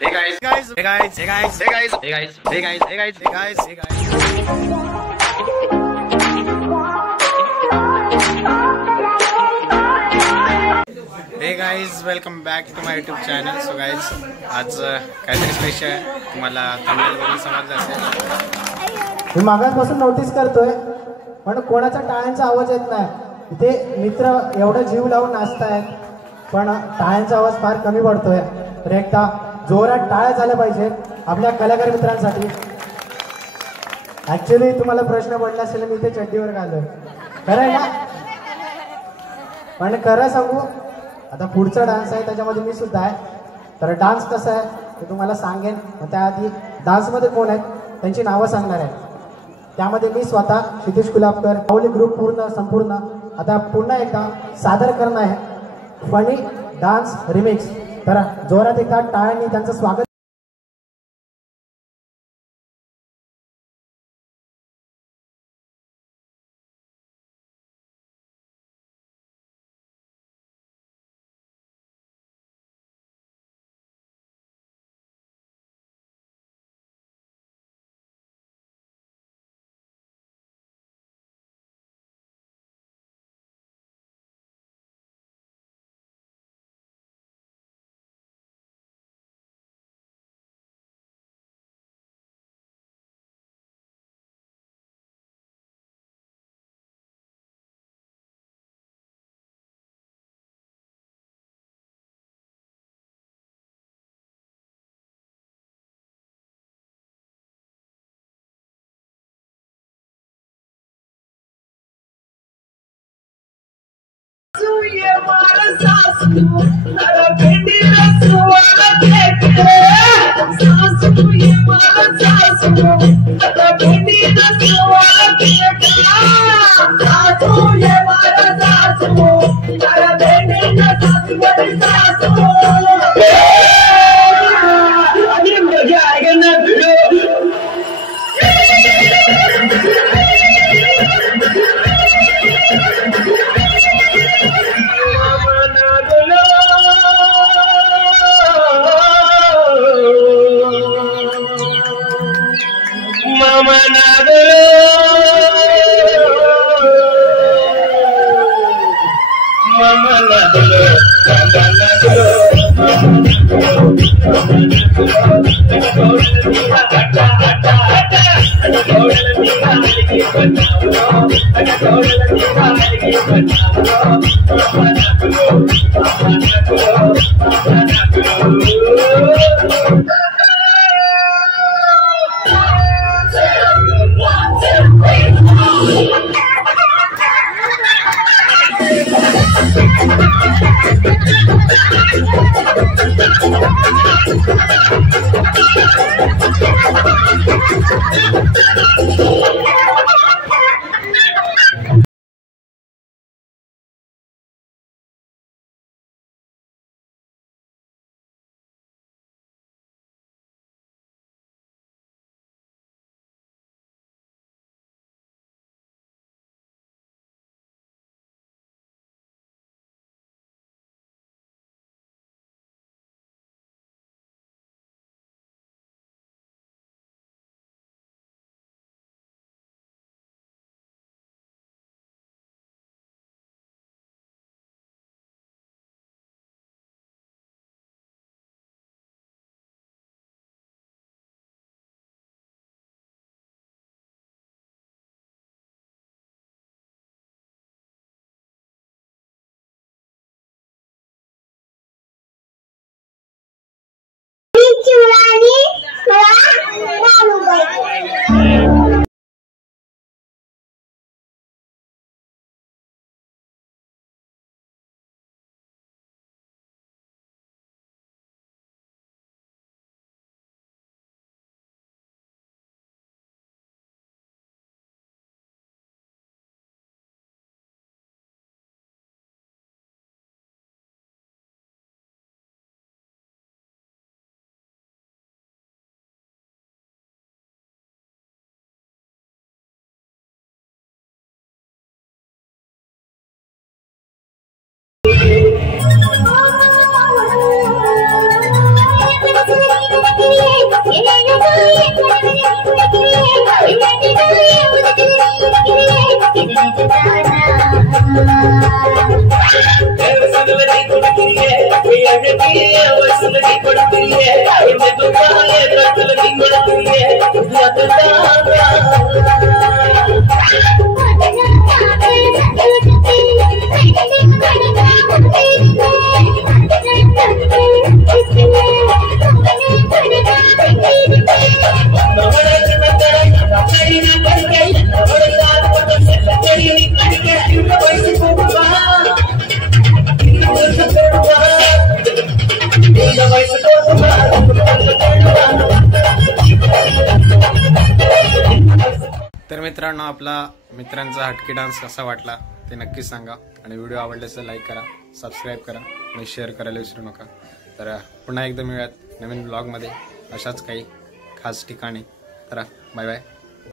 हे guys welcome back to my YouTube channel. So guys आज काहीतरी स्पेशल आहे, तुम्हाला थंबनेल बघून समजलं असेल. मी मागासपासून नोटीस करतोय पण कोणाचा टाळ्यांचा आवाज येत नाही. इथे मित्र एवढं जीव लावून नाचतायत पण टाळ्यांचा आवाज फार कमी पडतोय. तर एकदा जोरात टाळ्या झाल्या पाहिजे आपल्या कलाकार मित्रांसाठी. ऍक्च्युली तुम्हाला प्रश्न पडला असेल मी इथे चड्डीवर घालोय, खरं आहे ना? पण खरं सांगू, आता पुढचा डान्स आहे त्याच्यामध्ये मी सुद्धा आहे. तर डान्स कसा आहे ते तुम्हाला सांगेन. त्याआधी डान्समध्ये कोण आहेत त्यांची नावं सांगणार आहे. त्यामध्ये मी स्वतः क्षितिज कुलाबकर, पावली ग्रुप संपूर्ण आता पुन्हा एकदा सादर करणं आहे फनी डान्स रिमिक्स. तर जोरात एकदा टाळ्यांनी त्यांचं स्वागत. मित्रांनो, आपला मित्रांचा हटके डान्स कसा वाटला ते नक्कीच सांगा आणि व्हिडिओ आवडल्यास लाईक करा, सबस्क्राईब करा आणि शेअर करायला विसरू नका. तर पुन्हा एकदा मिळूयात नवीन ब्लॉगमध्ये अशाच काही खास ठिकाणी. तर बाय बाय.